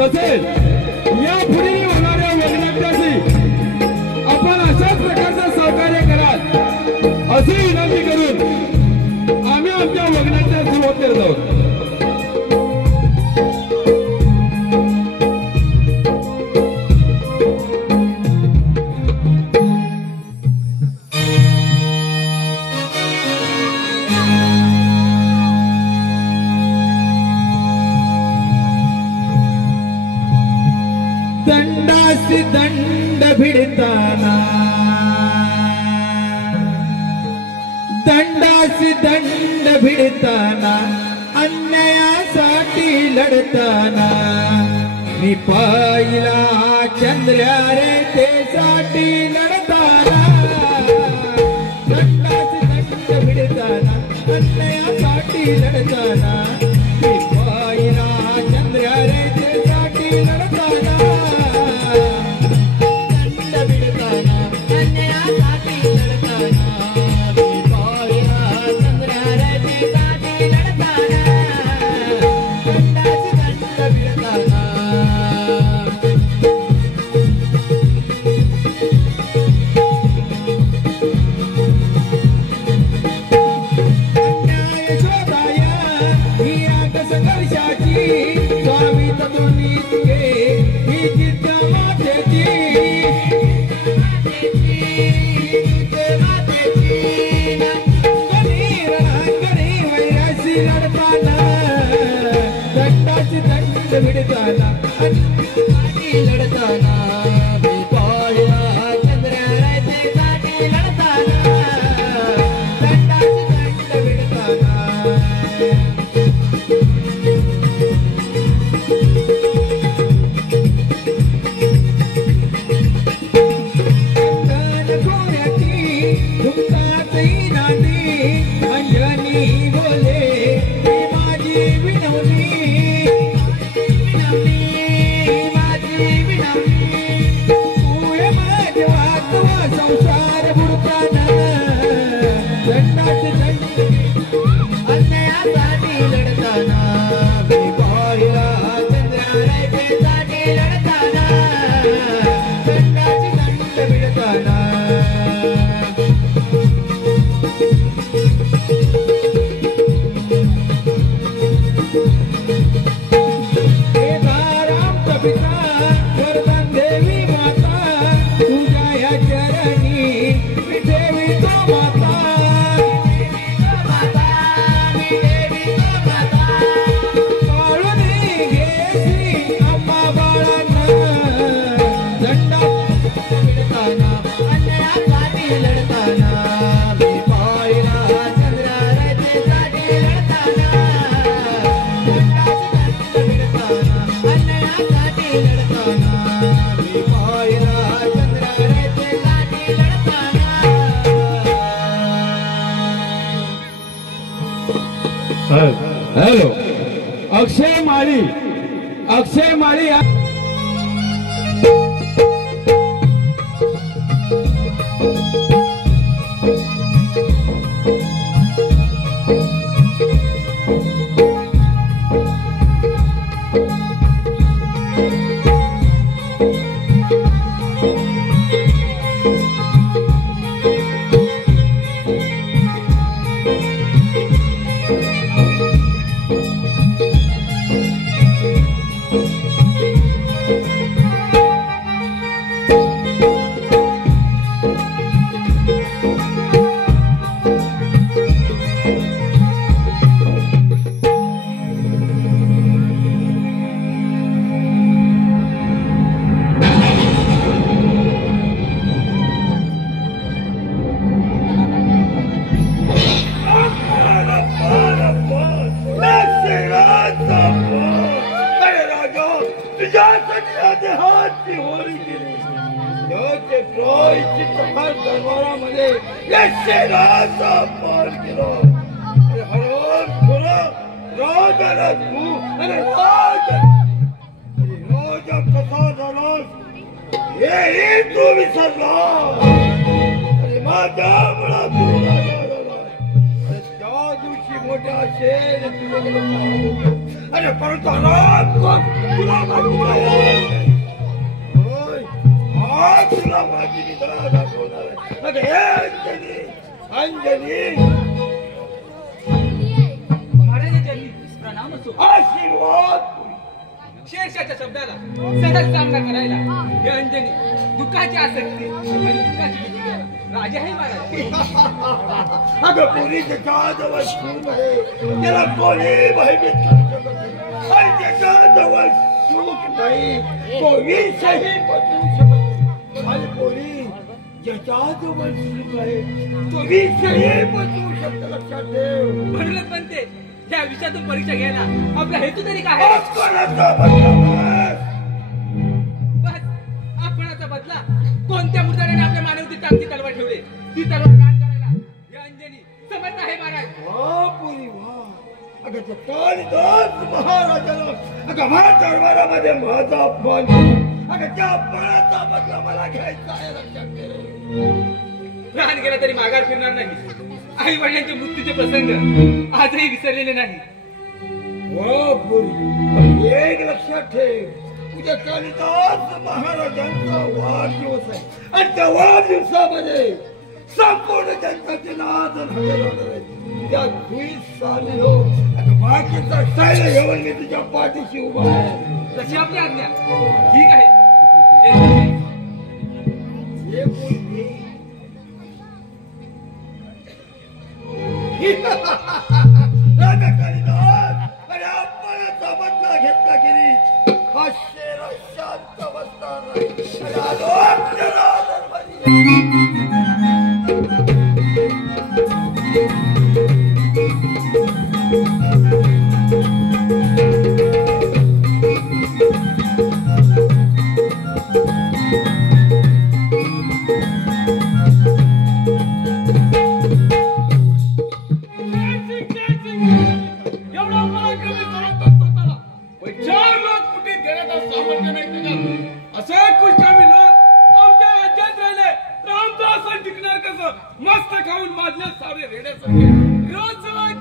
तसेच या पुढील होणाऱ्या वगनाट्याशी आपण अशाच प्रकारचं सहकार्य कराल अशी विनंती करून आम्ही आमच्या वगनाट्यास सुरुवात करत आहोत. दंडासी दंड भिडताना दंडासी दंड भिडताना अन्यायासाठी लढताना मी पाहिला चंद्र्या रे तेसाठी लढताना दंडासी दंड भिडताना अन्यायासाठी लढताना मी पाहिला चंद्र्या रे तेसाठी लढताना हॅलो अक्षय माळी अरे परंतु तुला माझी निद्रा दाखवणार आहे. अगं हे अंजनी, अंजनी महाराजांनी प्रणाम असो. आशीर्वाद. शेरशाच्या शब्दाला सहज सामना करायला हे अंजनी दुःखाची आसक्ती आणि दुःखाची भीती करायला राजा आहे महाराज. अगं पुरी त्याच्याजवळ सुख आहे, त्याला कोणी भयभीत करू शकत नाही. आणि त्याच्याजवळ सुख नाही, तो विषयही बदलू शकत नाही. आणि पोरी ज्याच्याजवळ सुख आहे तो विषयही बदलू शकतो. लक्षात ठेव. म्हणूनच म्हणते त्या विषयातून परीक्षा घ्यायला आपला हेतू तरी काय आहे? कोणाचा बदला बस. बस आपणाचा बदला. कोणत्या मुद्द्याने आपल्या मानवती टाकती तलवार ठेवले ती तलवार काढ करायला हे अंजनी समर्थ आहे महाराज. वा पुरी वा. अगं त्या कालिदास महाराजाला अगं माझ्या दरबारामध्ये माझा अपमान केला. अगं त्या अपमानाचा बदला मला घ्यायचा आहे. लक्षात ठेव. प्राण गेला तरी माघार फिरणार नाही. आई वडिलांचे मृत्यूचे प्रसंग आजही विसरलेले नाही. वा पुरी. एक लक्षात ठेव, उद्या कालिदास महाराजांचा वाढदिवस आहे आणि त्या वाढदिवसामध्ये संपूर्ण जनताचे नाद हजर होणार आहे. त्या 20 साली हो बाकीचा सायला घेऊन मी तुझ्या पाठीशी उभा आहे. तशी आपली आज्ञा. ठीक आहे. हे हे मुलगी राजा कालिदास आणि अपमानाचा बदला घेतला गेली. हा शेर शांत बसणार नाही आणि आलोक त्याला दरबारी. मस्त खाऊन माझ्या सारे रेड्यासारखे रोज सवाय.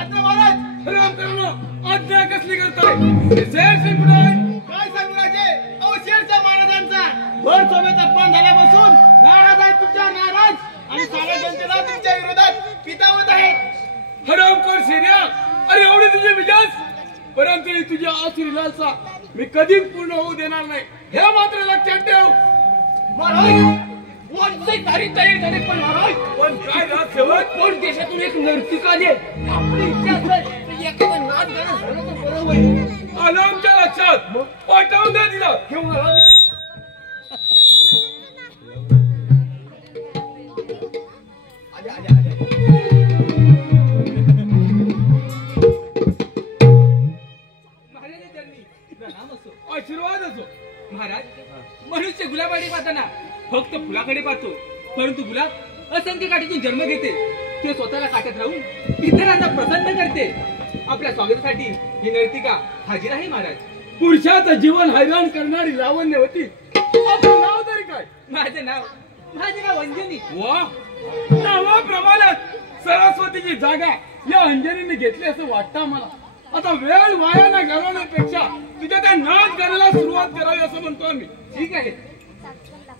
आज्ञा महाराज. राम करणं आज्ञा कसली करताय? शेर सिंग कुठे आहे? काय सांगू राजे? अहो शेरच्या महाराजांचा भर सभेत अपमान झाल्यापासून नाराज आहे. तुमच्या नाराज आणि साऱ्या जनतेला तुमच्या विरोधात पितावत आहे. हरामखोर शेर्या. अरे एवढी तुझी मिजाज, परंतु तुझ्या आसुरी लालसा मी कधीच पूर्ण होऊ देणार नाही. हे मात्र लक्षात ठेव. महाराज कोणते तरी तयारी झाले पण महाराज पण काय राजसेवक, कोण देशातून एक नर्तिकाने आपली इच्छा असेल एखादा नाच गाणं झालं तर बरं होईल. आलं आमच्या लक्षात. पाठवून द्या तिला. घेऊन आला. आशीर्वाद असो. महाराज मनुष्य गुलाबाकडे पाहताना फक्त फुलाकडे पाहतो, परंतु गुलाब असंख्य काठीतून जन्म घेते. ते स्वतःला काट्यात राहून इतरांना प्रसन्न करते. आपल्या स्वागतासाठी ही नर्तिका हाजीर आहे महाराज. पुरुषाचं जीवन हैराण करणारी लावण्यवती. आपलं नाव तरी काय? माझे नाव अंजनी. वा. नावाप्रमाणात सरस्वतीची जागा या अंजनीने घेतली असं वाटतं मला. आता वेळ वाया न घालवण्यापेक्षा तुझ्या त्या नाच गाण्याला सुरुवात करावी असं म्हणतो आम्ही. ठीक आहे.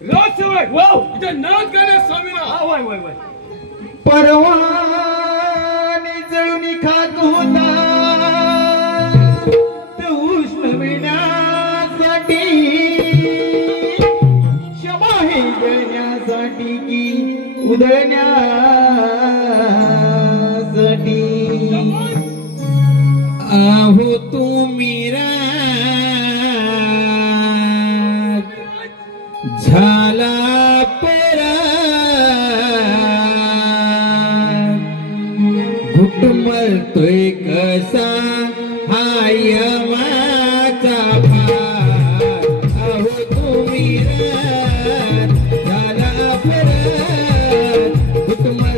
राजसेवक वाव तुझ्या नाच गाण्यास स्वामीला. वय वय वय. परवाने जळून खात होता तो उष्ण मिळण्यासाठी, क्षमा हे जळण्यासाठी की उधळण्यासाठी. आहो तुम्ही झाला पेरा घुटमळतोय कसा हाय माझा भार. आहो तुम्ही झाला पेरा घुटमळ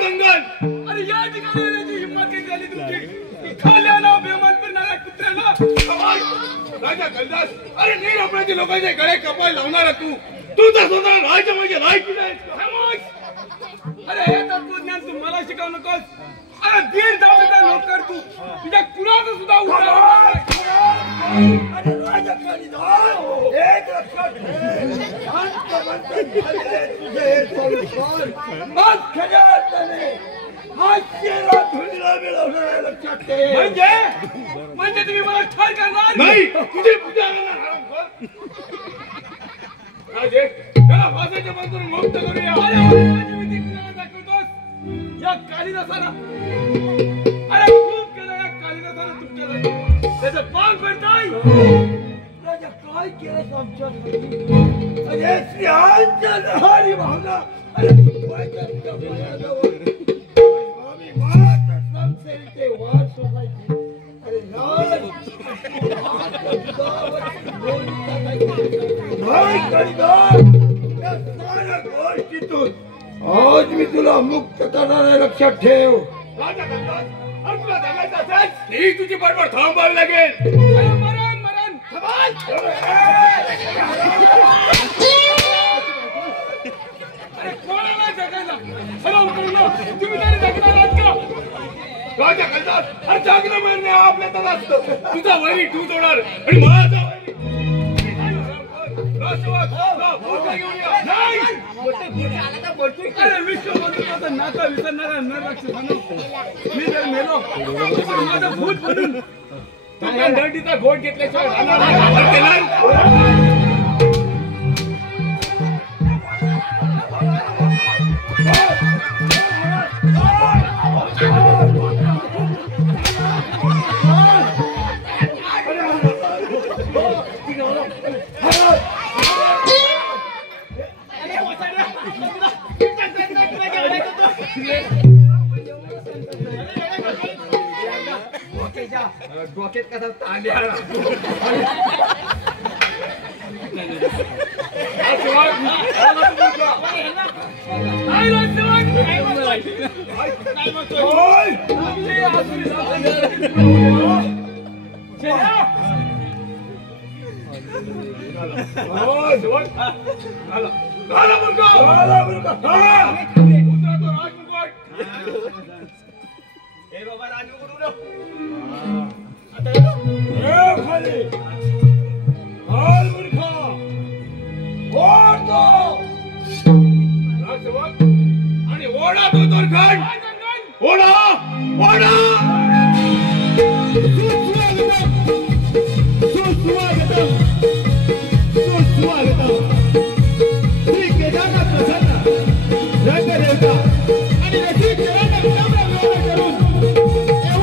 कंगन अरे या ठिकाणी येण्याची हिंमत कशी झाली तुमची? खाल्याला बेमान करणाऱ्या कुत्र्याला राजा कलदास, अरे नीर अपराधी लोकांचे गळे कपाय लावणारा तू तर स्वतः राजा म्हणजे लायकी नाही. अरे हे तत्वज्ञान तू मला शिकवू नकोस. अरे दीड जातीचा नोकर तू, तुझ्या कुणाचं सुद्धा उदाहरण नाही. अरे राजा कालिदास, एक लक्षात ठेव, शांत बंद झाले तुझे हे संसार. मग खऱ्या अर्थाने हा चेहरा धुळीला मिळवणारा लक्षात ठेव. म्हणजे तुम्ही मला ठार करणार नाही, तुझी पूजा करणार हरामखोर. राजे, त्याला फासाच्या बाजूने मुक्त करूया. अरे माझी विधी कुणाला दाखवतोस? या कालिदासाला. अरे खूप केलं या कालिदासाला तुमच्यासाठी. त्याचं पान पडताय. राजा काय केलं आमच्यासाठी? अरे स्त्रियांच्या लहारी भावना अरे चुकवायच्या तुझ्या पायाजवळ. आम्ही वाट संसेचे वाट सोसायची. अरे लाल नाही कालिदास, या साऱ्या गोष्टीतून आज मी तुला मुक्त करणार आहे, लक्षात ठेव. राजा कलदास, अरे तुला जगायचं असेल ही तुझी बडबड थांबावी लागेल. अरे मरण मरण अरे कोणाला जगायला? तुम्ही तरी जगणार आहात का? राजा कलदास, अरे जागणं मरणे आपल्या त्याला असतं. तुझा वैरी तू तोडणार आणि माझा वैरी अरे विश्वबंधुत्वाचं नातं विसरणारा नरराक्षसांनो, मी जर मेलो तर माझं भूत म्हणून तुमच्या दंडीचा घोट घेतल्याशिवाय राहणार नाही. डोक्यात कसा तांडे बाबा राजमुकुट आणि ओढा तो दोरखंड, ओढा ओढा. श्री केदारनाथ प्रसन्न रंगदेवता आणि रसिक जगन्नाथ करून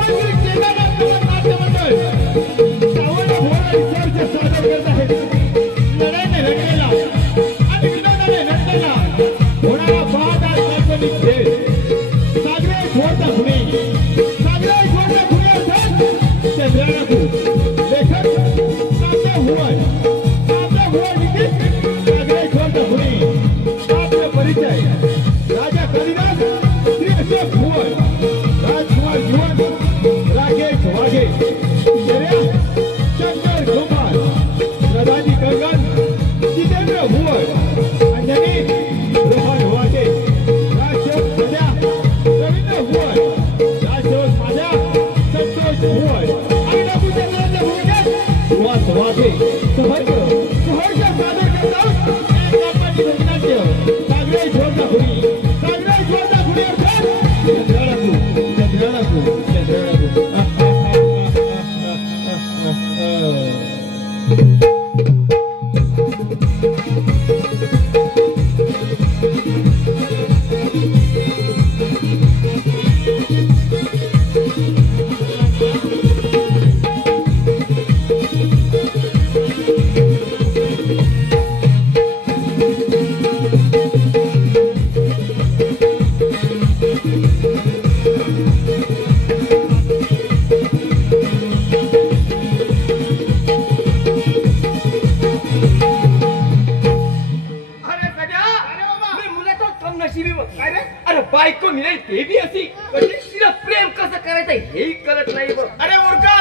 श्री केदारनाथ नाट्य मंडळ श्रावण भोवरा विसर्जन सादर करत आहे. लढाईने रंगलेला आणि विनोदाने नटलेला होणारा बहादार काल्पनिक खेळ सागरे छोडता खुणी, सागरे छोडता खुणी अर्थात चंद्रानाथू. लेखक सामने हुवन, सामने हुवन लिखित सागरे छोडता खुणी. आपला परिचय राजा कालिदास, श्री अशोक भुवन, राजकुमार जीवन, राकेश वाघे, शंकर गोपाल, प्रधानी कंगन, जितेंद्र भुवन, अंजनी रोहन वाघे, राजशोक सध्या, रवींद्र भुवन, ते बी अशी तिला प्रेम कसं करायचं हेही कळत नाही बघ. अरे ओरका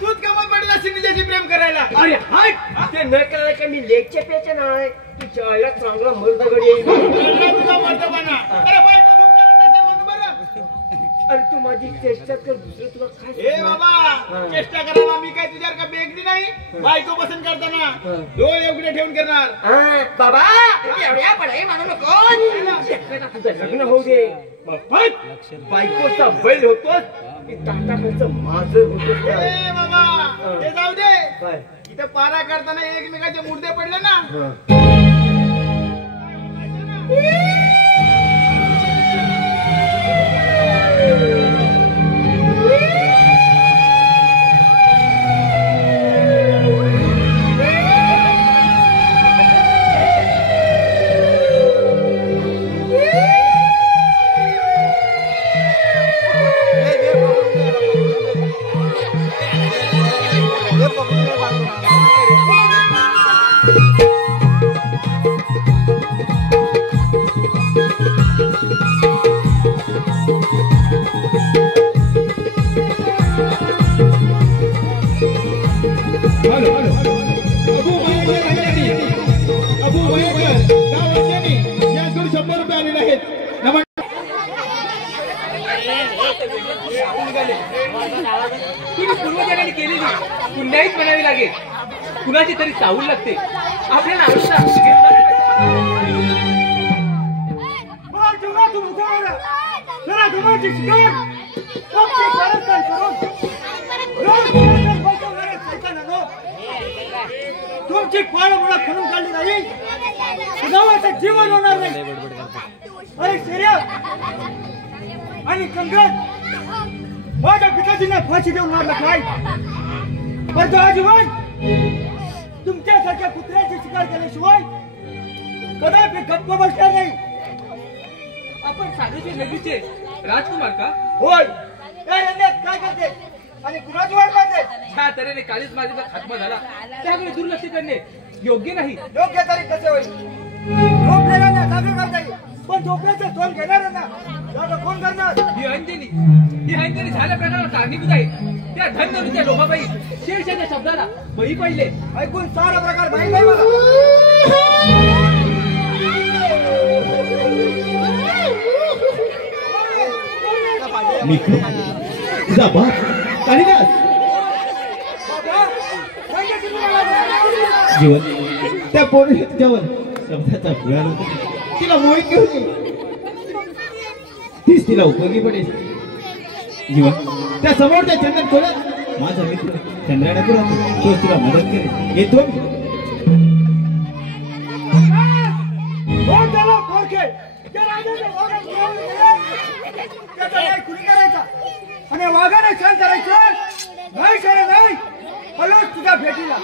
तूच कमत पडला तिच्याशी प्रेम करायला. अरे हाय ते न करायला का मी लेकच्या पेच्या नाही तू चायला चांगला मर्दगड येईल. तुझा मर्दपणा. अरे बाय तू करत नसेल मग बरं. अरे तू माझी चेष्टा कर दुसरं तुला काय ए बाबा चेष्टा करायला मी काय तुझ्यावर का बेगली नाही. बायको पसंत करताना डोळे उघडे ठेवून करणार. बाबा एवढ्या पडाई मानू नको. तुझं लग्न होऊ दे बायकोचा बैल होतोस की टाटाचं माझं होतोस. ए बाबा ते जाऊ दे. इथं पारा करताना एकमेकाचे मुर्दे पडले ना. पूर्वजांनी केलेली पुन्हाच म्हणावी लागेल. कुणाची तरी चाहूल लागते आपल्याला तुमची पाळ मुळा खणून काढली नाही गावाचं जीवन होणार नाही. अरे शर्या आणि कंगन माझ्या पिताजींना फाशी देऊन मारलं काय पण तो आजीवन तुमच्यासारख्या कुत्र्याची शिकार केल्याशिवाय कदापि गप्प बसणार नाही. आपण साधूचे लगीचे राजकुमार का? होय काय रंगात काय करते आणि कुणाची वाट पाहते. ह्या तऱ्हेने काळीच माझीचा खात्मा झाला त्यामुळे दुर्लक्ष करणे योग्य नाही. योग्य तरी कसे होईल. झोपलेल्यांना जागे करता येईल पण झोपल्याचं तोंड घेणाऱ्यांना जागा कोण करणार. ही अंजनी झाल्या प्रकाराला कारणीभूत आहे. त्या धनगरीच्या लोभाबाई शेरशाच्या शब्दाला बळी पडले. ऐकून सारा प्रकार माहित आहे मला. तुझा बाप कालिदास जीवन त्या पोरी तुझ्यावर शब्दाचा फुला होता. तिला मोहित घेऊन तीच तिला उपयोगी पडेल. जीवन त्या समोरच्या चंदन कोळ्यात माझा मित्र चंद्राडापुरा तोच तुला मदत करेल. येतो कुणी करायचा आणि वाघाने छान करायचं नाही खरं नाही. हॅलो तुझ्या भेटीला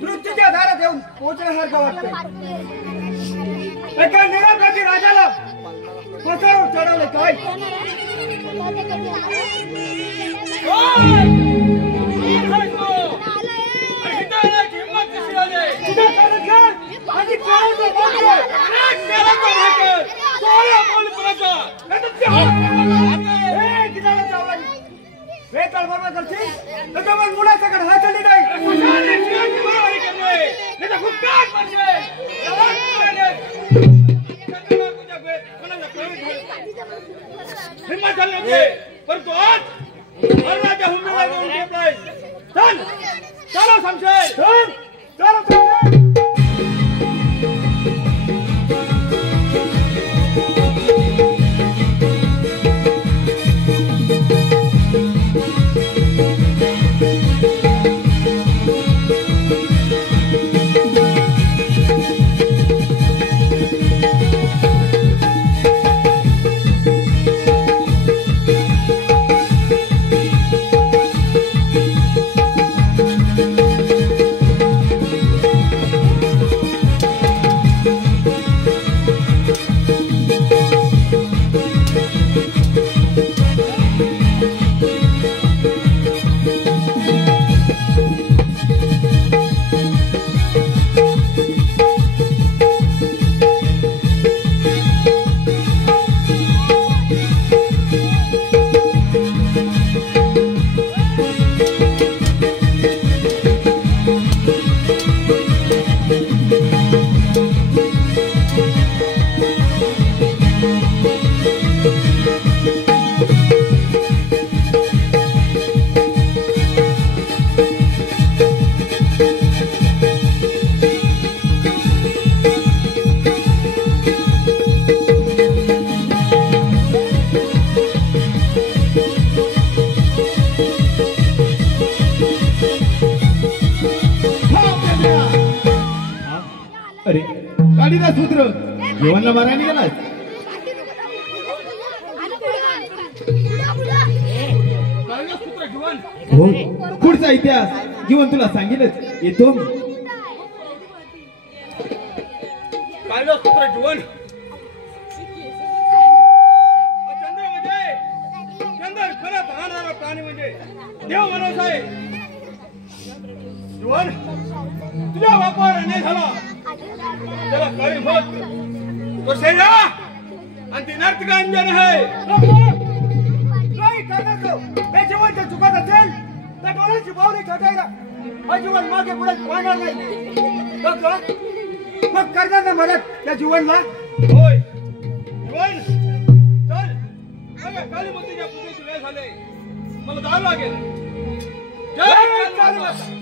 मृत्यूच्या दारात येऊन पोहोचण्यासारखं वाटतंय. एका निराधारी राजाला पसावर चढवले काय. मुलाच्याकडे हाचली नाही. हिम्मत झाली होती परंतु आज मरणाच्या हुंडीला जाऊन टेपलाय. चल चलो शमशेर चल चलो शमशेर. गाडीचा सूत्र जीवनला मारायला गेलास. सूत्र जीवन हो, पुढचा इतिहास जीवन तुला सांगेलच. येतो मी. काढलं सूत्र जीवन चंद्र म्हणजे चंद्र खरंच राहणारा प्राणी म्हणजे देव माणूस आहे. जीवन तुझ्या बापावर अन्याय झाला त्याला कळी होत तो शैला आणि ती नर्तक अंजन आहे. हे जीवन जर चुकत असेल तर डोळ्याची बावली ठोठायला हा जीवन मागे पुढे पाहणार नाही. मग करणार ना मदत त्या जीवनला. होय जीवन चल अगं कालीमतीच्या पूजेची वेळ झाले मला जावं लागेल. जय कालीमाता.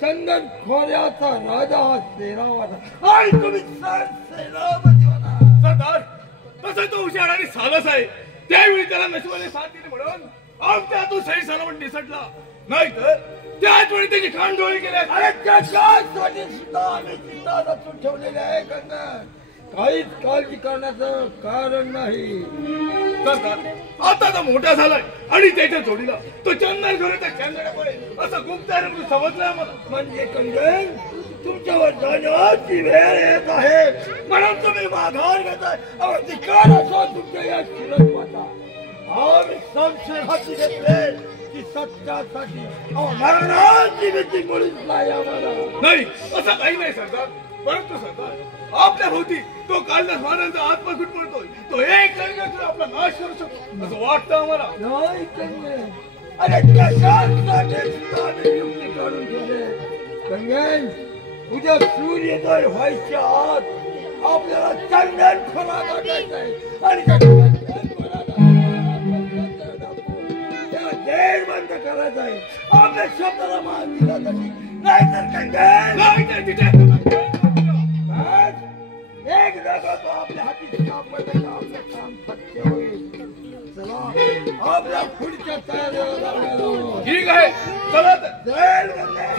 चंदन खोऱ्याचा राजा हा सेनावाला आणि तुम्ही सेनापती होता. सरदार तसं तो हुशार आणि साहस आहे. त्यावेळी त्याला नशिबाने साथ दिली म्हणून आमच्या हातून सही सलामत निसटला. नाहीतर त्याच वेळी त्याची खांड डोळी गेले. अरे त्यासाठी सुद्धा आम्ही चिंता रचून ठेवलेले आहे. कंगन काहीच काळजी करण्याचं कारण नाही. सरदार आता तो मोठा झालाय आणि त्याच्या जोडीला तो चंदन घेऊन चंदनापुढे असं गुप्ताने समजलंय मला. म्हणजे कंगन तुमच्यावर जाण्याची वेळ येत आहे म्हणून तुम्ही माघार घेताय. अधिकार असो तुमच्या या शिरस्वाचा आम्ही संशय हाती घेतले की सत्यासाठी मरणाची भीती मुळीच नाही आम्हाला. नाही असं काही नाही सरदार. परंतु सरदार आपल्या भोवती तो कालदास महाराजांचा आत्मा घुटमळतोय. तो एक लढण्यातून आपला नाश करू शकतो असं वाटतं आम्हाला. नाही कंगन अरे कशासाठी आम्ही युक्ती काढून ठेवले. कंगन उद्या सूर्योदय व्हायच्या आत आपल्याला चंदन खोरा काढायचा आहे आणि त्या चंदन खोराला त्याला जेल बंद करायचं आहे. आपल्या शब्दाला मान दिला तशी नाहीतर कंगन नाही तर तिथे एक जागा तो आपल्या हाती सापडलं तर आपलं काम सत्य होईल. चला आपल्या पुढच्या तयारीला लागलो. ठीक आहे चला तर. जय गंगे.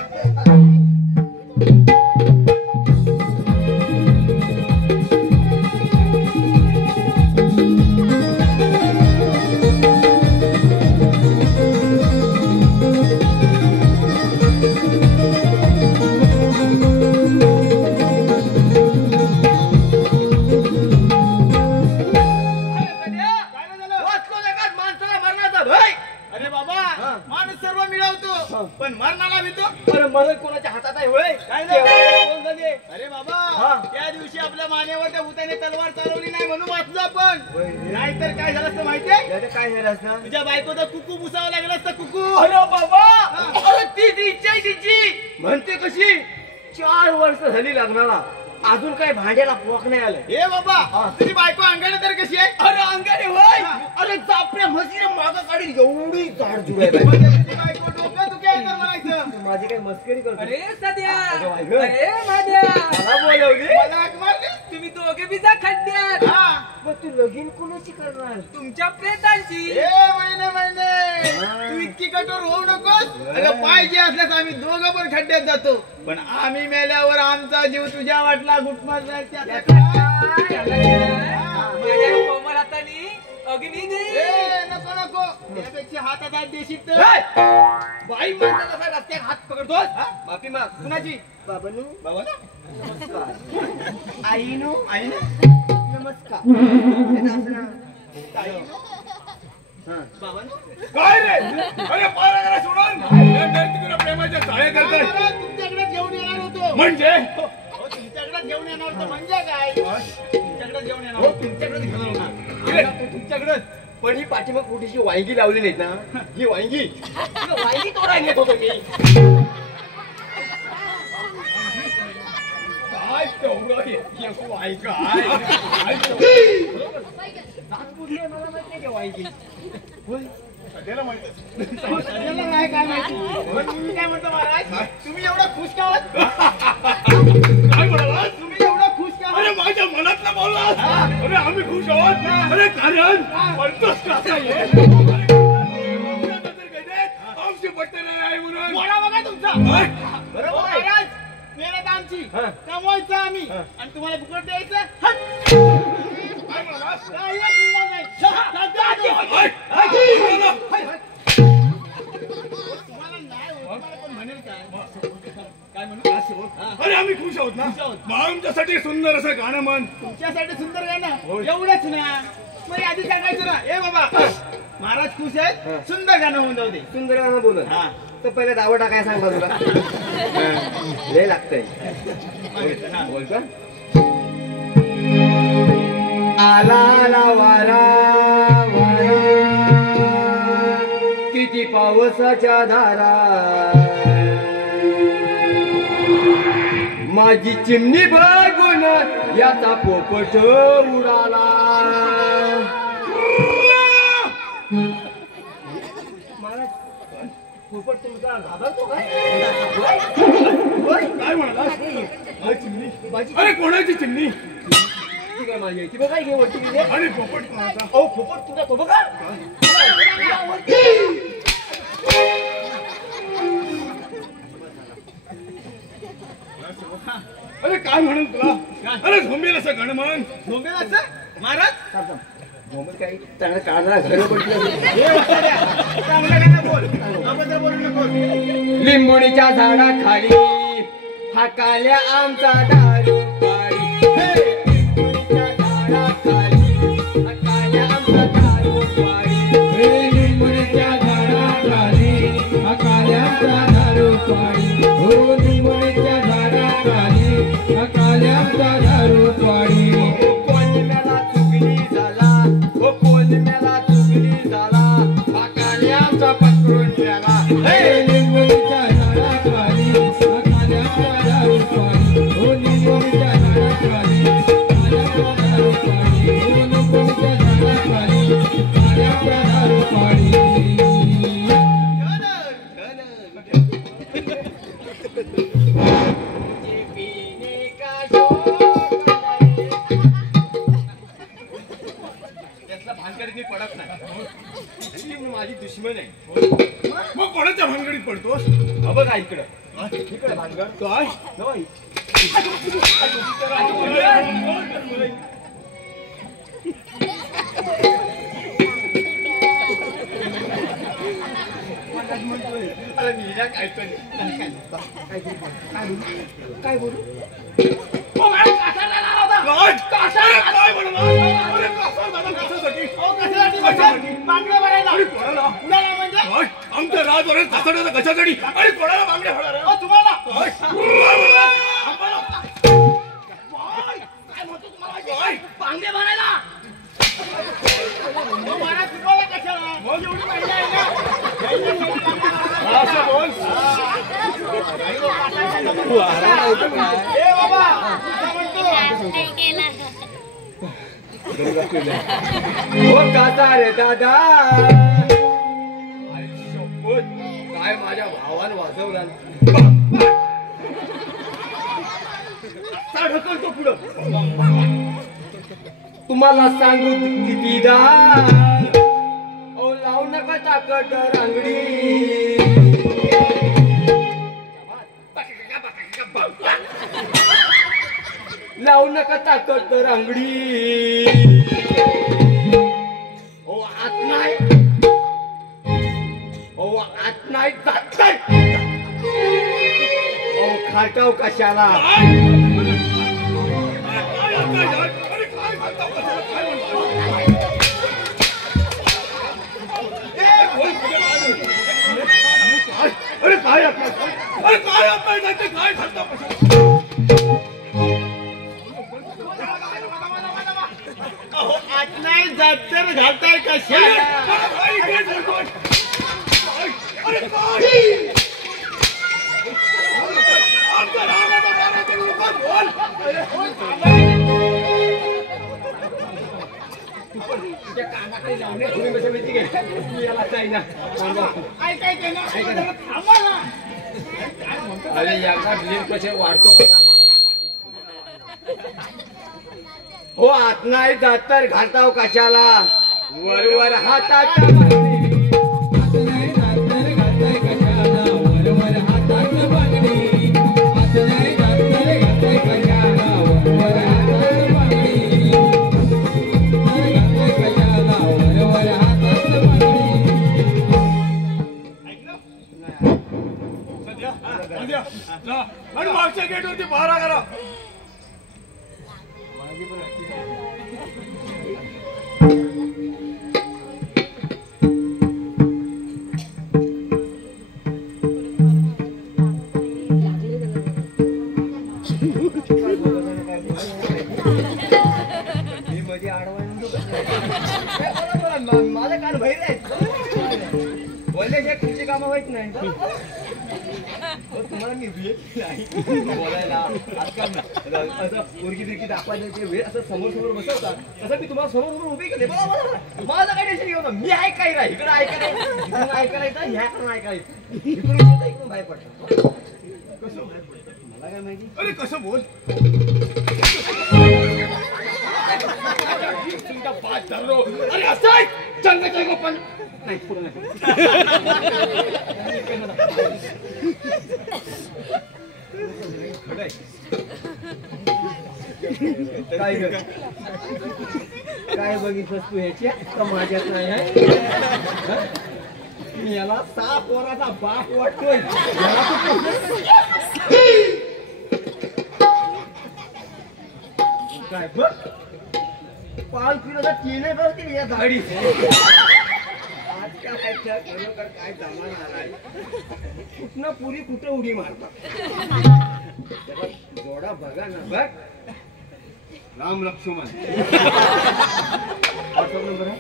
पण मरणाला भीतो. अरे मरण कोणाच्या हातात आहे होय. काय नाही. अरे बाबा त्या दिवशी आपल्या मानेवर त्या भूताने तलवार चालवली नाही म्हणून वाचलो आपण. नाहीतर काय झालं असतं माहितीये. काय झालं असतं. तुझ्या बायकोचा कुकू पुसावं लागलं असतं. कुकू. अरे बाबा अरे ती इच्छा आहे तिची. म्हणते कशी 4 वर्ष झाली लग्नाला अजून काय भांड्याला पोक नाही आलं. हे बाबा तुझी बायको अंगाने तर कशी आहे. अरे अंगाने होय. अरे चापड्या म्हशीने मागं काढील एवढी जाड जुळ आहे. तुझी बायको डोकं दुखे तर म्हणायचं. माझी काही मस्करी करतो. अरे सध्या अगं, अरे माझ्या मला बोलवली. मला हाक मारली. तुम्ही दोघे बी जा खड्ड्यात. मग तू लगीन कोणाची करणार. तुमच्या प्रेतांची. तू इतकी कठोर होऊ नकोस. अगं पाहिजे असल्यास आम्ही दोघं पण खड्ड्यात जातो. पण आम्ही मेल्यावर आमचा जीव तुझ्या वाटला गुटमार नाही. कोमल हातानी अग्नी दे. नको नको त्यापेक्षा हातात हात देशील तर. बाई म्हणतात असा रस्त्यात हात पकडतोस. माफी माग. कुणाची. बाबांनो बाबा ना. आईनो आईने नमस्कार. बाबा ना. काय रे अरे पारा सोडून प्रेमाच्या चाळे करताय. तुमच्याकडे घेऊन येणार होतो. म्हणजे तुमच्याकडे जेवण येणार तर म्हणजे काय तुमच्याकडे जेवण येणार तुमच्याकडेच घेणार होणार तुमच्याकडेच पण ही पाठीमाग कुठेशी वांगी लावली नाहीत ना ही वांगी वांगी तोडायला येत होतो मी काय तेवढं ऐका मला माहिती आहे वांगी सध्याला माहिती काय काय माहिती तुम्ही काय म्हणता महाराज तुम्ही एवढा खुश का काय म्हणाला तुम्ही एवढा खुश का अरे माझ्या मनातलं बोलला अरे आम्ही खुश आहोत अरे कारण म्हणतोस का आमची पट्टे आहे म्हणून बोला बघा तुमचा बरोबर महाराज मेहनत आमची कमवायचं आम्ही आणि तुम्हाला फुकट द्यायचं काय म्हणाला अरे आम्ही खुश आहोत ना मग आमच्यासाठी सुंदर असं गाणं म्हण तुमच्यासाठी सुंदर गाणं एवढंच ना मग आधी सांगायचं ना ए बाबा महाराज खुश आहेत सुंदर गाणं होऊन जाऊ दे सुंदर गाणं बोलत तर पहिला दावा टाकाय सांग तुला लय लागतंय बोल का आला आला वारा वारा किती पावसाच्या धारा माझी चिमणी बघून याचा पोपट उडाला पोपट तुमचा घाबरतो काय म्हणाला अरे कोणाची चिमणी काय माझी आहे ती बघा घे वरती आणि पोपट कोणाचा ओ पोपट तुझा तो बघा अरे काय म्हणून तुला अरे झोंबेल असं गाणं म्हण झोंबेल असं महाराज झोंबेल काही चांगलं काढणार घर पडलं लिंबुणीच्या झाडाखाली हा काल्या आमचा दारू लिंबुणीच्या झाडाखाली हा काल्या आमचा दारू लिंबुणीच्या झाडाखाली हा काल्याचा दारू पाडी हो लिंबुणीच्या झाडाखाली हा काल्याचा दारू पाडी कोण मेला चुकली झाला हो कोण मेला चुकली झाला हा काल्याचा पकडून गेला लिंबुणीच्या झाडाखाली हा काल्याचा दारू पाडी हो लिंबुणीच्या झाडाखाली काल्याचा दारू पाडी हो लिंबुणीच्या झाडाखाली काल्याचा दारू पाडी पडत नाही माझी दुश्मन आहे मग कोणाच्या भानगडीत पडतोस बघा इकडं भानगड काय काय बोलू आमच्या राजवाड्यात कसाड्याचा कशासाठी आणि कोणाला बांगड्या होणार तुम्हाला बांगडे भरायला काचा रे दादा काय माझ्या भावानं वाजवला ढकलतो पुढं तुम्हाला सांगू कितीदा ओ लावू नका ताकद रांगडी लावू नका ताकद रांगडी ओ आत नाही ओ आत नाही जात नाही ओ खाटाव कशाला अरे काय काय घालता नाही जात तर घालताय कशाला अरे काय? आमचा रामाचा बाराचा लोकात बोल. तुझ्या कानाकडे लावले तुम्ही कसं माहिती घे मी याला जाईना ऐकायचं ना थांबा ना अरे याचा बिल कसे वाढतो कसा हो आत नाही जात तर घालताव कशाला वरवर हाताच्या आणि मागच्या गेटवरती पहारा करा. मी मध्ये आडवा माझं कान बाहेर आहे बोलल्याशिवाय तुमची कामं होत नाही तुम्हाला मी बोलायला आजकाल असं पोरगी बिरकी दाखवायचं वेळ असं समोर समोर बसवतात तसं मी तुम्हाला समोर समोर उभी केले बघा माझं काय टेन्शन घेऊ मी ऐकाय राही इकडे ऐकायचं ह्या करून ऐकायचं इकडून बाहेर पडतं कसं मला काय माहिती अरे कसं बोल तुमचा पाच धरलो. अरे असं आहे चंद्रकांत गोपाल नाही पुढे नाही काय ग काय बघितलंस तू ह्याची का माझ्यात नाही आहे मी याला 6 पोराचा बाप वाटतोय काय बघ पाल किलोचा टीने बघते या गाडी आजच्या खरोखर काय जमाना आलाय कुठनं पुरी कुठं उडी मारतात त्याला जोडा बघा ना बघ राम लक्ष्मण व्हॉट्सअप नंबर आहे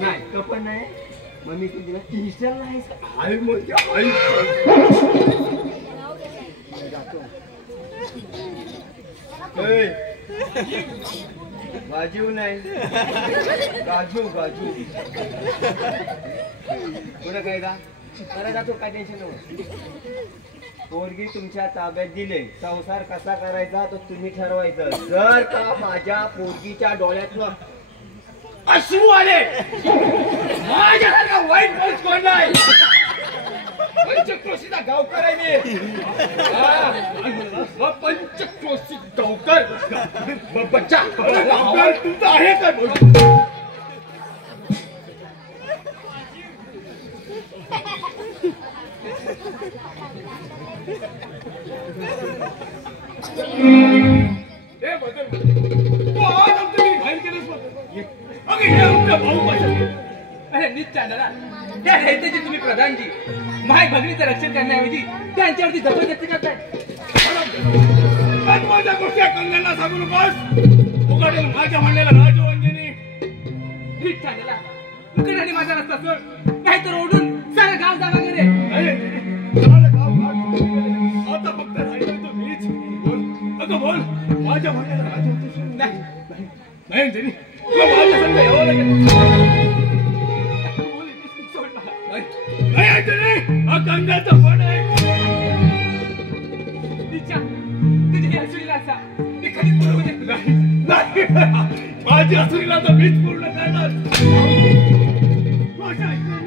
नाही तो पण नाही मग मी तुझ्या इन्स्टाला नाही आई म्हणजे आई जातो बाजू नाही गाजू गाजू पुढे काय का करायचा तो काय टेन्शन नको पोरगी तुमच्या ताब्यात दिले संसार कसा करायचा तो तुम्ही ठरवायचं जर का माझ्या पोरगीच्या डोळ्यातनं अश्रू आले माझ्यासारखा वाईट माणूस कोण नाही पंचक्रोशीचा गावकर आहे मी पंचक्रोशी गावकर बच्चा तुमचं आहे का अरे निश्चय दादा त्या रयतेचे तुम्ही प्रधानजी माय भगिनीचं रक्षण करण्याऐवजी त्यांच्यावरती जबरदस्ती करताय माझ्या गोष्टी कल्याणला सांगू नकोस उघडेल माझ्या म्हणलेला राजवंजनी निश्चय दादा उकडाने माझा रस्ता सोड नाहीतर ओढून सारं गाव जागा गेले आता फक्त राहिलं तो मीच बोल अगं बोल माझ्या म्हणलेला राजवंजनी नाही नाही अंजनी तुला माझ्या संग यावं लागेल नाही अंजनी हा गंगाचा फड आहे निश्चय तुझी असुरीला असा मी कधी पूर्ण होते नाही माझी असुरीला तर मीच पूर्ण करणार माझ्या ऐकून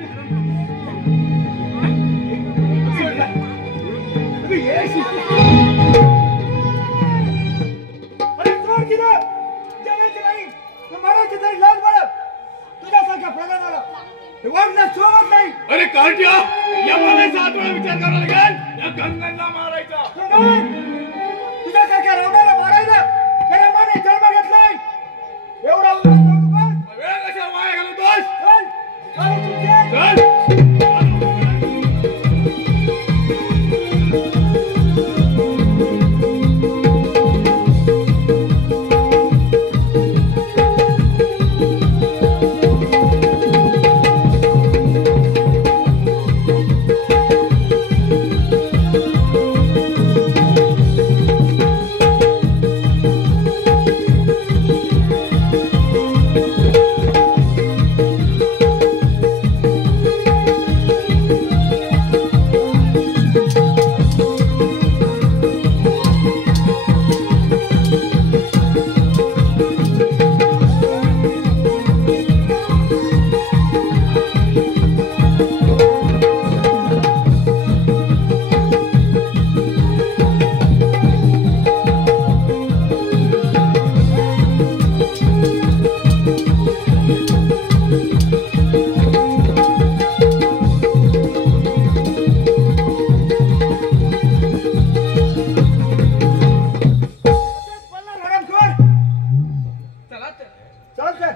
अरे सोड तिला जगायचं नाही मरायचं तरी लाज बाळग तुझ्यासारख्या प्रधानाला वागण्यास सोबत नाही अरे कार्ट्या या मला 7 वेळा विचार करावा लागेल या गंगांना मारायचा तुझ्यासारख्या रावणाला मारायला त्याला माने जन्म घेतलाय एवढा वेळ कशा वाया घालवतोस चल मास्तर. चालतंय.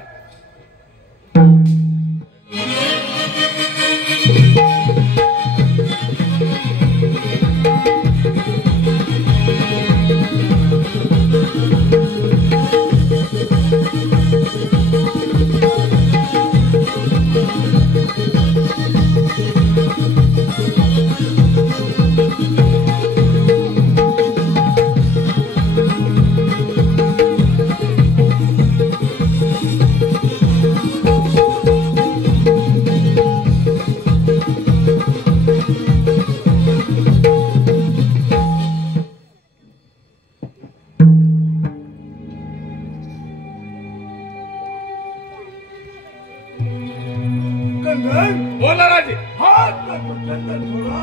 बोला राजे. हात नको चंदन थोडा.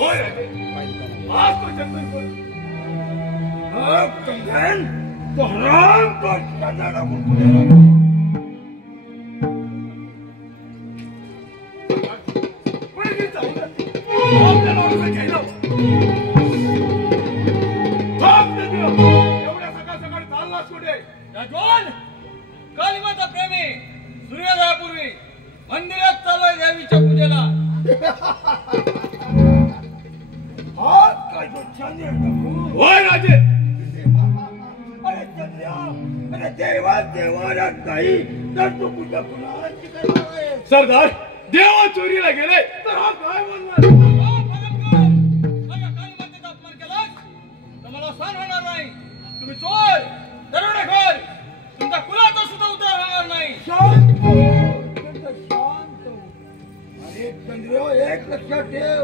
होय राजे. आज तो चंदन बोल. कंगन तो हराम तो चंदन मुकुडेला. पुढे जाऊ ना. आपल्याला ओळखून घ्यायला. थांब ते देव. एवढ्या सकाळ चाललास कुठे? राजवान कालिमाता प्रेमी सूर्योदयापूर्वी मंदिरात चाललोय देवीच्या पूजेला. हात काय तो चंदन नको. होय राजे. अरे चंद्रा, अरे देवा देवाला नाही तर तू कुठं कुणाची करणार आहे? सरदार देवा चोरीला गेले तर हा काय म्हणणार? माझ्या कालिमातेचा अपमान केलास तर मला सहन होणार नाही. तुम्ही चोर दरोडेखोर तुमच्या कुलाचा सुद्धा उद्धार होणार नाही. शांत हो, चंद्र, शांत हो. अरे चंद्र, एक लक्षात ठेव.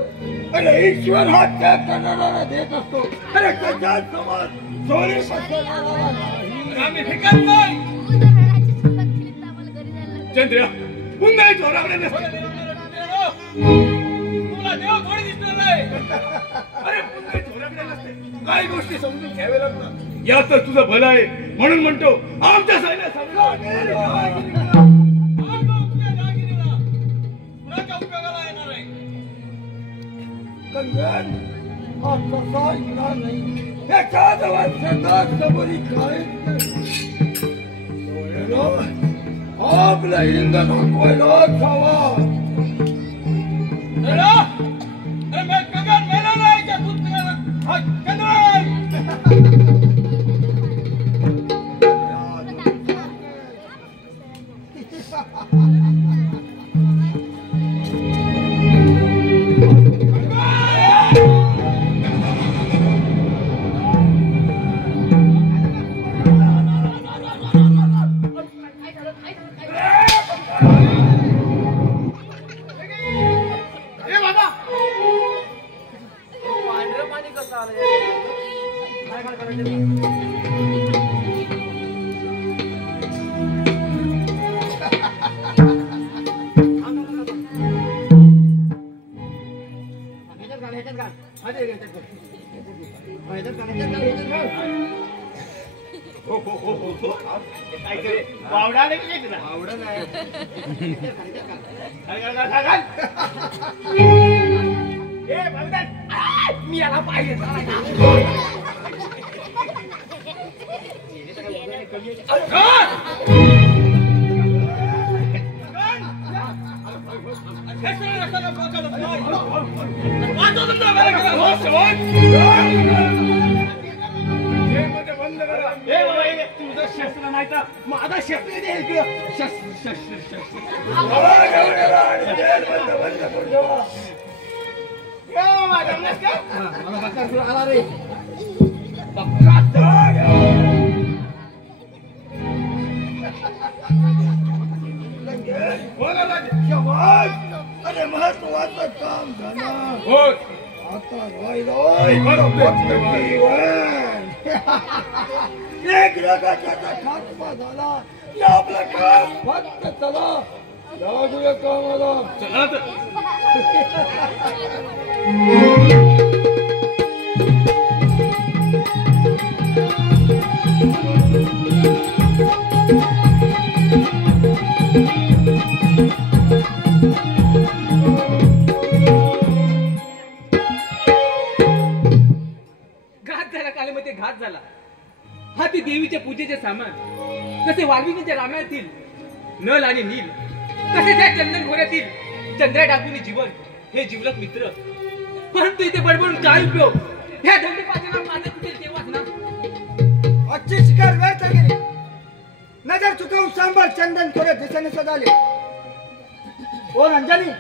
अरे ईश्वर हा त्याग करणाऱ्याला देत असतो. अरे त्याच्या समोर चोरी पसरणाऱ्याला नाही. आम्ही भिकारी नाही. चंद्र पुन्हा चोराकडे नसते. तुला देव थोडी दिसणार नाही. अरे पुन्हा चोराकडे नसते. काही गोष्टी समजून घ्यावे लागतात. यातच तुझं भलं आहे म्हणून म्हणतो आमच्या सैन्यात कुणाच्या उपयोगाला येणार आहे? कंगन हा कसा इला नाही. याच्या जवळ सदा सबरी काय आपलं इंधन हाकवायला हवा. अरे मैं कंगन मेला नाही का दूध वावडा नाही तुला आवड नाही. मी याला पाहिजे तुझं शस्त्र नाही तर माझा शस्त्र दे. शस्त्र आला रे. अरे महत्वाचं काम झालं. होय. आता राहिलोय एक रगाचा खात्मा झाला की आपलं काम फक्त चला लागूया कामाला. चला तर. घात झाला कालीमध्ये, घात झाला. हा ती देवीच्या पूजेचे सामान, कसे वाल्मिकीच्या रामायणातील नल आणि नील, कसे त्या चंदन खोऱ्यातील चंद्रा डाकुनी जीवन हे जीवलक मित्र. परंतु इथे बडबडून काय उपयोग? ह्या धंदे पाचना माझं कुठे तेव्हाच ना. आजची शिकार व्यर्थ गेली. नजर चुकवून सांभाळ चंदन खोरे दिसेने सजाले. ओ रंजनी,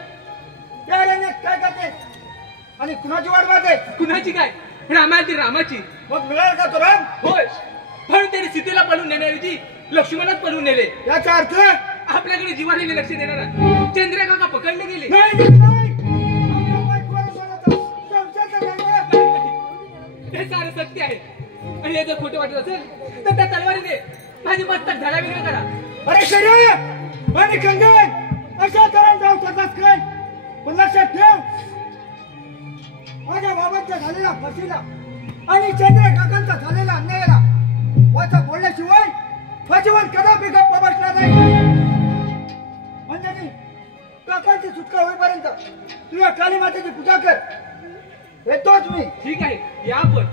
त्या अरण्यात काय करते आणि कुणाची वाट पाहते? कुणाची काय? रामायणातील रामाची. मग मिळाल का तो राम? होय, पण त्याने सीतेला पळून नेण्याऐवजी लक्ष्मणात पळून नेले. याचा अर्थ आपल्याकडे जीवाने लक्ष देणारा चंद्रकाका पकडले गेले. नाही नाही. आपल्या बायकोला बोलावतो. संसाराचा निर्णय. हे सारं सत्य आहे. आणि हे जर खोटे वाटत असेल तर त्या तलवारीने माझी मस्तक झाडा वेगळं करा. अरे शर्या आणि कंगन अशा तऱ्हेने जाऊ शकतात काय? पण लक्षात ठेव, माझ्या बाबांचा झालेला फसीला आणि चंद्रकाकांचा झालेला अन्यायाला वाचा बोलल्याशिवाय फजीवन कदापि गप्प बसणार नाही. अंजनी, काकांची सुटका होईपर्यंत तुझ्या काली मातेची पूजा कर. येतोच मी. ठीक आहे, या आपण.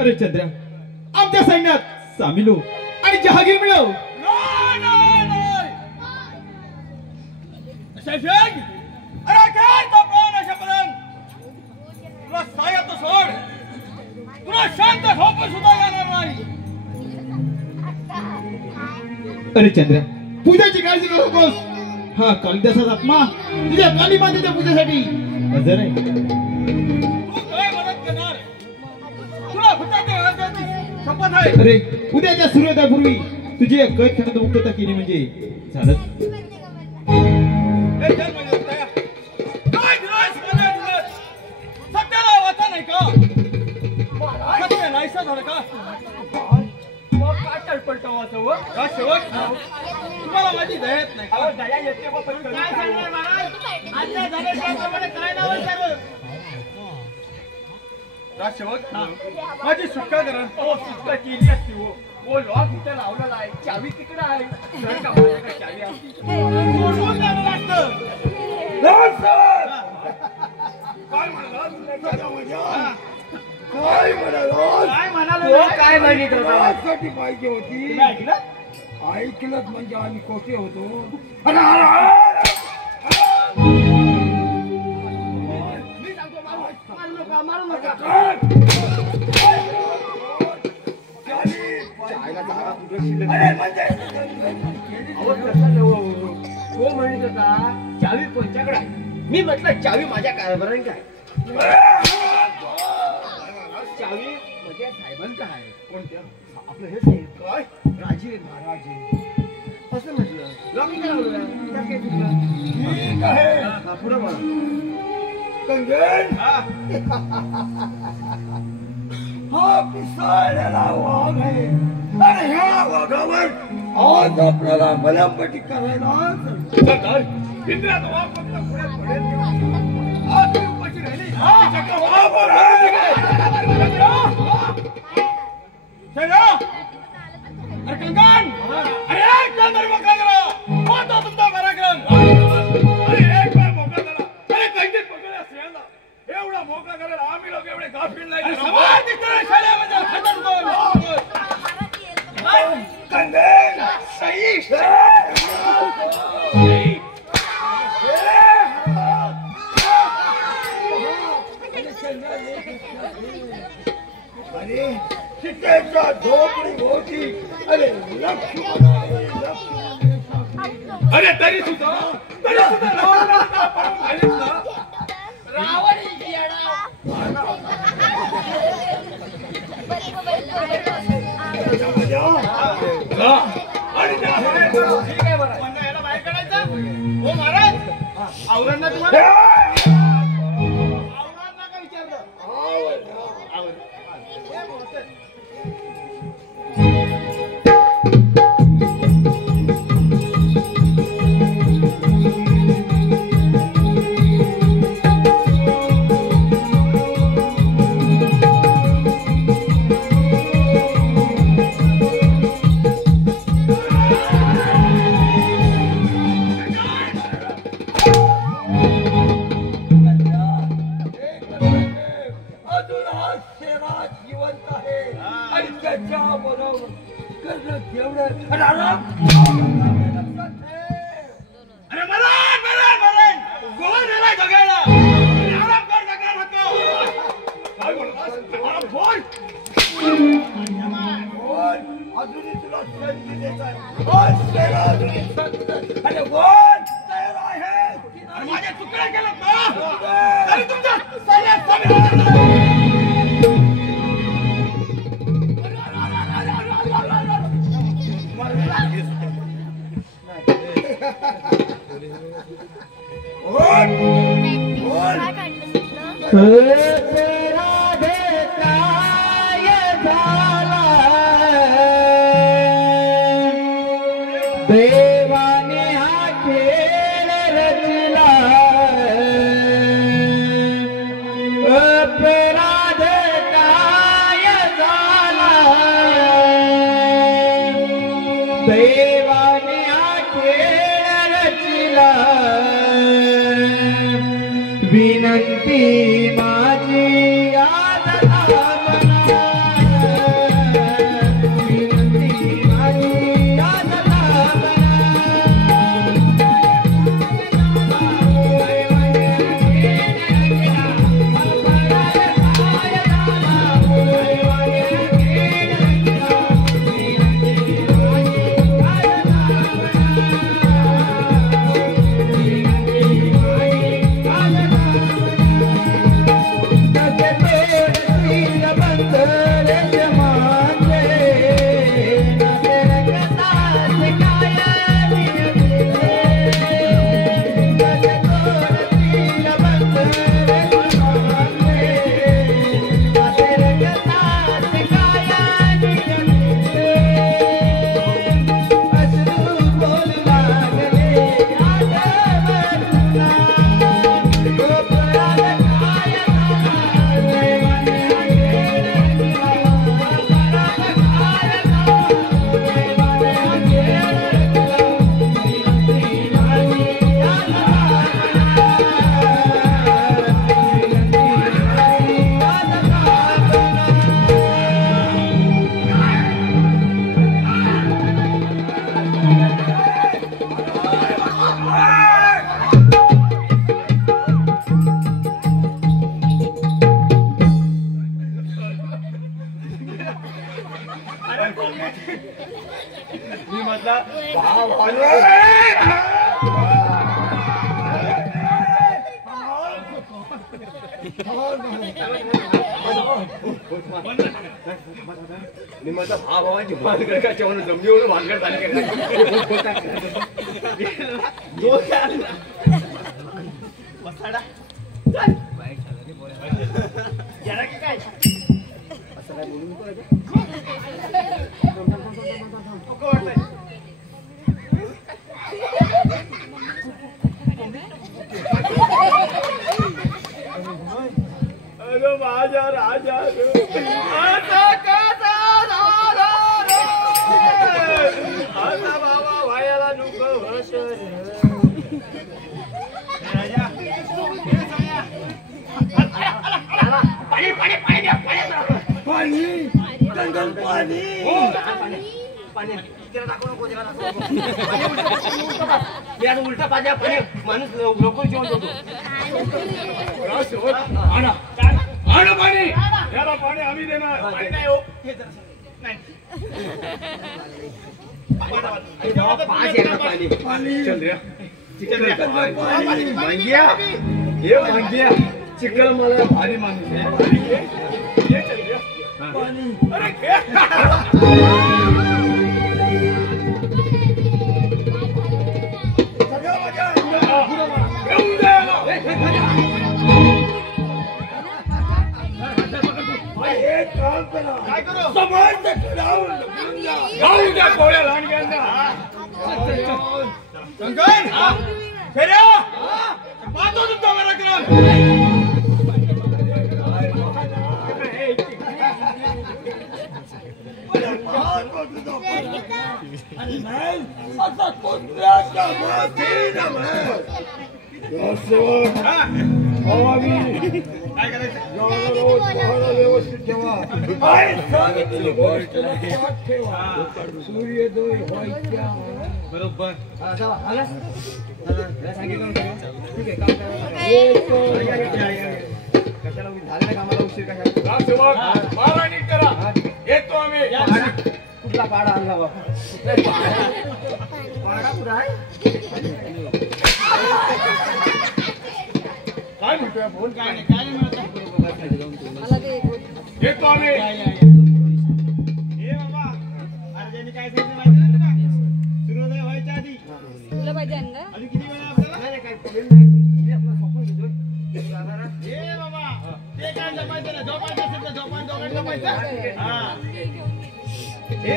अरे चंद्रा, आमच्या सैन्यात सामील हो आणि जहागीर मिळव. अरे काय तो प्राण अशापर्यंत तुला सायात सोड. तुला शांत झोप सुद्धा येणार नाही. अरे चंद्रा, पूजेची काळजी करू नकोस. हा कालिदासाचा आत्मा तुझ्या काली मातेच्या पूजेसाठी हजर आहे. तू काय मदत करणार? तुला फुटाते शपथ आहे. अरे उद्याच्या सूर्योदयापूर्वी तुझी कैद खाण्यात मुक्तता केली म्हणजे झालं. हे जल म्हणजे उताया. काय दिवस मध्ये दिवस सत्याला वाचा नाही का? सत्य नाहीसा झालं का? काय पलटवाचं व का शेवट? तुम्हाला माझी दया येत नाही का? दया येते बा, पण काय सांगणार महाराज? आजच्या झाल्याप्रमाणे करायला हवं सर्व. राजसेवक, माझी सुटका करा. ओ सुटका केली असती हो. ओ लॉक इथं लावलेला आहे, चावी तिकडे आहे. जर का माझ्याकडे चावी असती सोडून जाणार असतं. काय म्हणाला? काय म्हणालो? काय म्हणालो? काय म्हणत होता? यासाठी पाहिजे होती. तुम्ही ऐकलं? ऐकलंच म्हणजे आम्ही कोठे होतो. अरे, अरे, अरे, मी सांगतो, मारू नका, मारू नका. अरे म्हणजे अहो, तसं नव्हं. तो म्हणत होता चावी कोणच्याकडे आहे? मी म्हटलं चावी माझ्या कारभारांची आहे. चावी माझ्या साहेबांचं आहे. कोणत्या? आपलं हे साहेब काय राजे महाराजे असं म्हटलं. लॉकिंग लावलं. त्यात काय चुकलं? ठीक आहे. हा, पुढे बोला. कंगन, हा. हा पिसाळलेला वाघ आहे. आणि ह्या वाघावर आज आपल्याला मलमपट्टी करायला सरदार, इंद्राचा वाघ फक्त पुढ्यात पडेल तेव्हा. आज तुम्ही उपाशी राहिली. तिच्याकडे वाघ बरोबर अरे कंगन, अरे एक नंबर मोकळा करा. कोणता तुमचा पराक्रम? अरे एक बार मोकळा करा. अरे कैदीत पकडल्या स्त्रियांना एवढा मोकळा करायला आम्ही लोक एवढे गाफील नाही. समाज इकडे शाळेमध्ये खतरनाक. कंगन सही अरे सीतेचा झोपडी होती. अरे लक्ष्मण, अरे तरी सुद्धा रावणाला पळून घालीत ना. रावण आणि ठीक आहे बरं म्हणलं याला बाहेर काढायचं हो महाराज आवरांना तुम्हाला आवरांना का विचारलं अजून हा सेवा जिवंत आहे आणि त्याच्या बरोबर करणं तेवढं अरे मरण मरण मरण गोवा झाला जगायला आराम कर जगा नको काय बोलतोस? बोल बोल अजूनही तुला संधी देत आहे बोल सेवा अजूनही संधी अरे बोल तयार आहे अरे माझ्या चुकल्या केलं ना बोल. तरी तुमच्या सगळ्या बोल बोल देवाने हा खेळ रचला अपराध काय झाला देवाने हा खेळ रचला विनंती माझी याद आमना विनंती माझी याद मी म्हटलं मी माझा भावाची भानगड का जेवण जमलीवर भानगड झाली बसाडा याला की काय असं काय बोलू नको नको वाटतंय अगं माझ्या राजा आता कसा झाला रे आता बाबा व्हायला नको हस राजा पाणी पाणी पाणी द्या पाणी गंगन पाणी पाणी तिला दाखवू नको तिला दाखवू मी आता उलटा पाणी माणूस लोक जेवण होतो आणा पाणी याला पाणी आम्ही देणार पाणी नाही हो हे जरा नाही पाच एकदा पाणी पाणी चल रे चिकन रे पाणी मांग्या हे मांग्या चिकन मला भारी माणूस आहे ये चल रे पाणी अरे घे. सगळं माझ्या अंगावर घेऊन दे याला. एक काम करा काय करू? समाज खेळावून लपून जा. जाऊ द्या कोळ्या लांडग्यांना. शंकर फेऱ्या पाहतो तुमचा पराक्रम. आणि नाही असा कुत्र्याचा माथी नव्हे. सेवक काय करायचं? रोज पोहायला व्यवस्थित ठेवा. आई सांगितलेली गोष्ट लक्षात ठेवा. सूर्योदय व्हायच्या बरोबर. कशाला झालेल्या कामाला उशीर कशा? हा, सेवक मारा नीट करा. येतो आम्ही. कुठला पाडा आणला बाबा? पाडा कुठं आहे? काय म्हणतोय फोन? काय नाही, काय नाही म्हणत. येतो आम्ही. हे बाबा महाराजांनी काय सांगितलं माहिती आहे तुला? सूर्योदय व्हायच्या आधी तुला पाहिजे ना अजून किती वेळ आहे आपल्याला? नाही, काही प्रॉब्लेम नाही. मी आपला स्वप्न घेतोय. हे बाबा ते काय जमायचं ना, झोपायचं असेल तर झोपायचं, दोघांना झोपायचं. हा. हे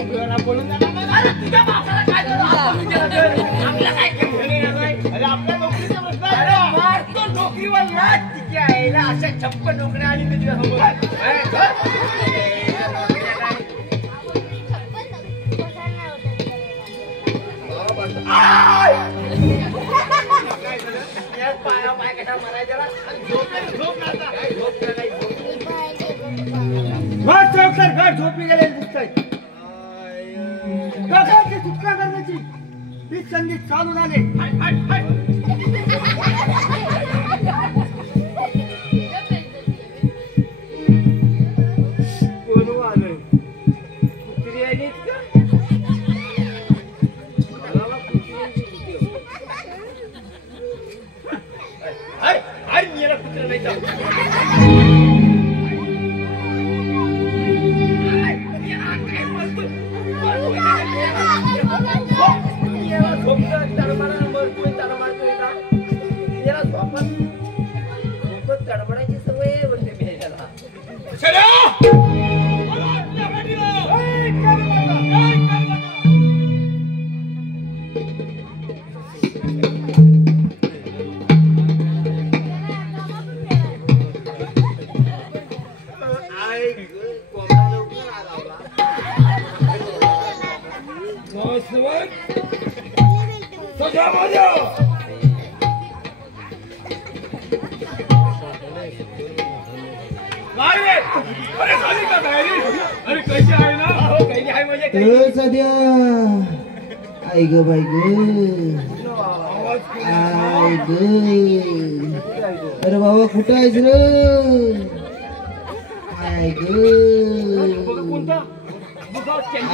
आपल्याला बोलून जाणार नाही ना? अरे तुझ्या बापाला काय झालं? आपण विचारलं तर आपलं काय केलं नाही? अरे आपल्या नोकरीचा प्रश्न आहे ना. मारतो नोकरीवर लाच तिची आहे ना. अशा 56 नोकऱ्या आणि तुझ्या पाया पाय कशा मारायचा? झोप नव्हता. सरकार झोपी गेले दिसतंय. कशाची सुटका करण्याची ही संधी चालून आले. कोण आलं? कुत्री आलीत का? मला कुत्र्यांची भीती होती. अरे मी याला कुत्रा नाही जाऊ. तडबडायची सवय म्हणते मी त्याला. फेऱ्या! सगळं माझ्या काय रे? अरे झाली का तयारी? अरे कशी आहे ना? हो, काही आहे म्हणजे सध्या आई ग बाई ग आई ग. अरे बाबा कुठं आहेस रे? आई ग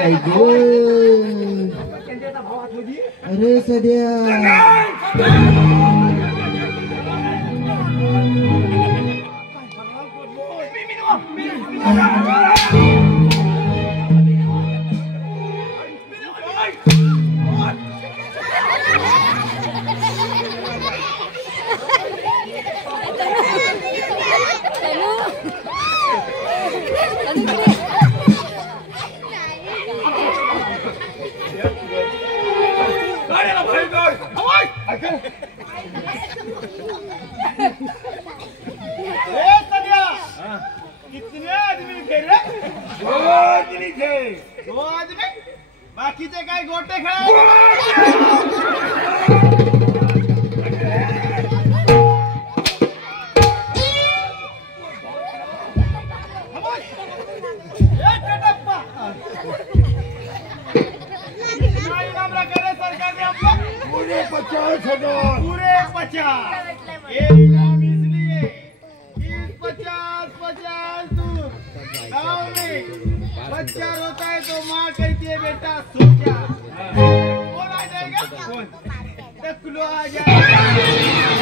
आई ग. अरे सध्या गाड्याला बाहेर काढ. हवाय! ए सध्या कितने आदमी थे रे? दो आदमी. बाकीचे काय गोटे खेळायचे? पूरे 50,000 पूरे 50. एक नाम इसलिए 30, 50, 50 दूर गाँव में बच्चा रोता है तो माँ कहती है बेटा सो जा. कौन आ जाएगा? कौन? टकलू आ जाएगा.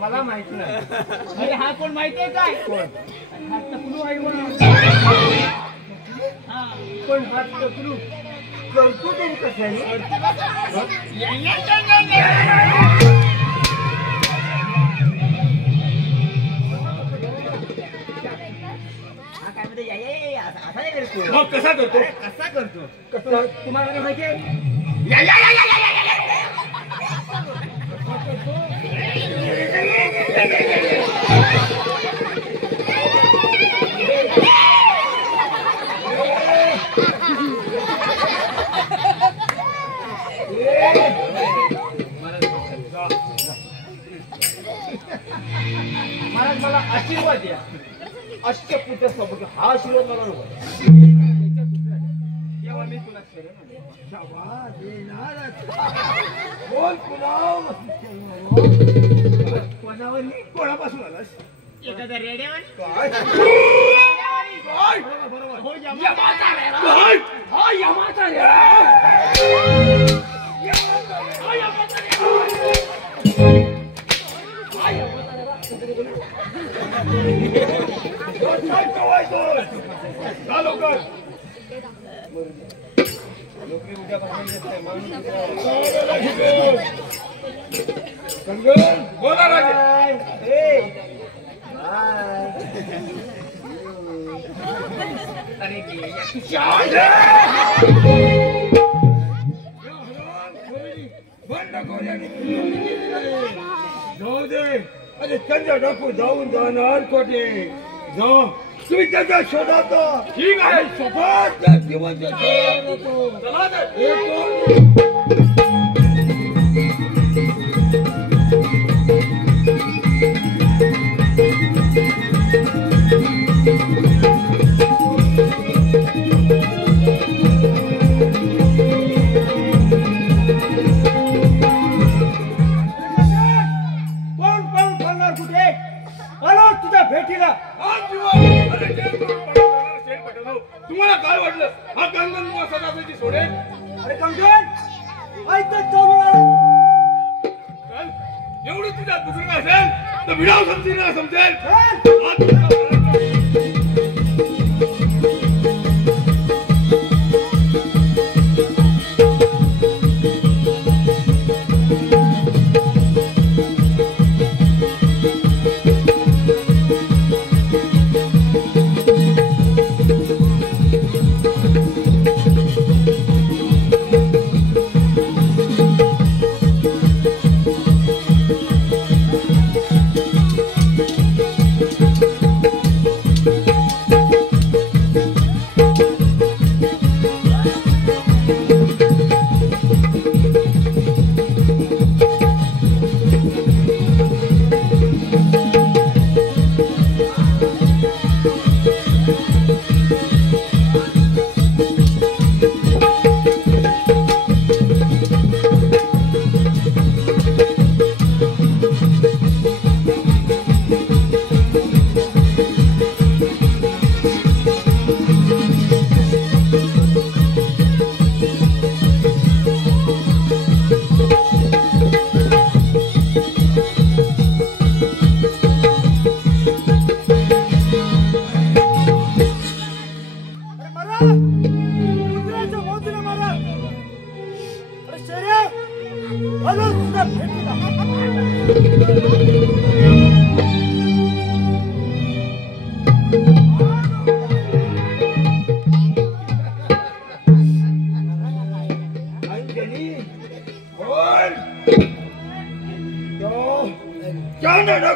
मला माहिती नाही. अरे हा कोण माहितीये काय? कोण? हात टकलू आहे म्हणून. हा पण हात टकलू करतो तरी कशाने? काय म्हणते? असा नाही करतो. मग कसा करतो? कसा करतो? कसं तुम्हाला माहिती आहे? महाराज मला आशीर्वाद द्या. अष्टपुत्र सोबत हा आशीर्वाद मला नको. तेव्हा मी तुला कोणापासून आलास? एखाद्या रेड्यावर बोला राजे. जाऊ दे. अरे त्यांच्या डाकू जाऊन जाणार कोठे जाऊ. तुम्ही त्याच्या शोधात ठीक आहे. स्वतः त्या जीवाच्या चला तर. तुम्हाला काय वाटलं हा कंगन सदासाठी सोडेल? अरे कंगन एवढी तुझ्या दुसरं काय असेल तर विडाव समजेल.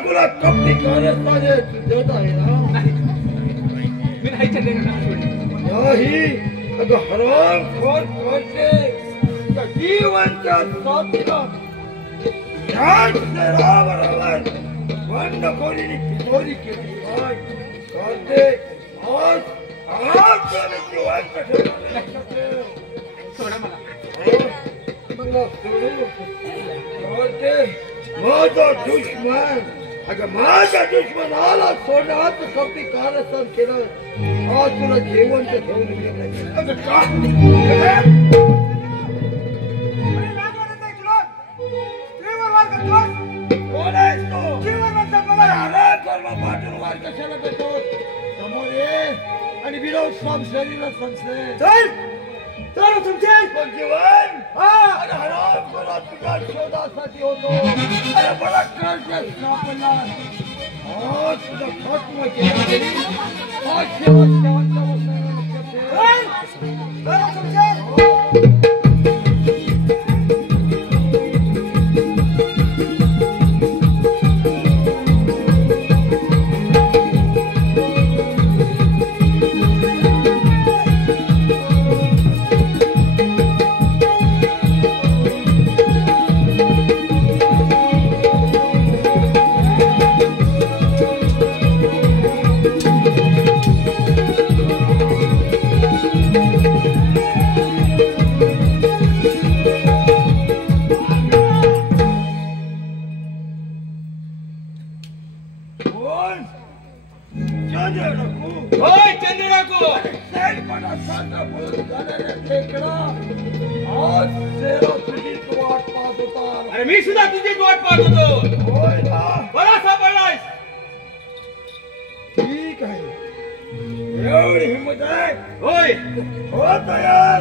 तुला कपडी कारस्थाने देत आहे ना? मी नाही चंद्रकांत सोडले. नाही, अगं हरामखोर कोणते त्या जीवनच्या साथीला ह्याच शहराबरोबर बंडखोरीने पितोरी केली काय? कोणते आज तुला जिवंत ठेवलं. सोडा मला. मला सोडू कोणते माझा दुश्मन, अगं माझ्या दुश्मनाला सोडण्यात कपडी कारस्थान केलं. आज तुला जिवंत ठेवून गेलं. अगं का कोण आहेस तू? पाठून वार कशाला करतो? समोर ये आणि विरोध सब शरीरात संशय. चल चल तुमचे पण जीवन अरे हराम करा तुझ्या शोधासाठी होतो. अरे बडा कर्ज सापडला. आज तुझा खात्मा केला तरी आज शेवटचा अरे मी सुद्धा तुझीच वाट पाहत होतो. बरा सापडलायस. ठीक आहे, एवढी हिंमत आहे? होय. हो तयार.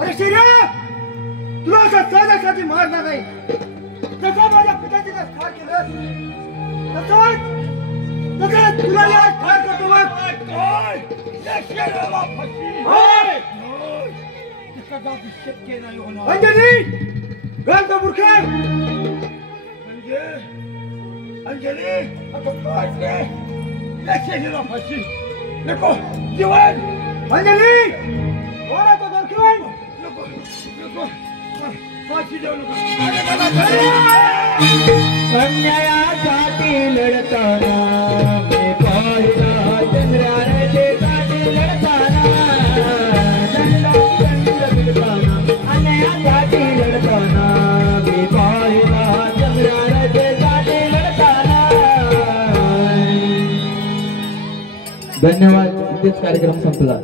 अरे शिर्या, तुला असं सहजासाठी मारणार नाही. तसा माझ्या पिताची ठार केलं तसंच तुला या ठार करतो. शक्य नाही होणार. अंजली घाल तो बुरखा. अंजली लक्ष्याला फाशी नको. जीवन अंजली बोला तो दरखन नको नको फाशी देऊ नको. अन्यायासाठी लढताना मी पाहिला चंद्राचे लढताना लढताना अन्यायासाठी लढताना मी पाहिला चंद्राचे लढताना. धन्यवाद. इथेच कार्यक्रम संपला.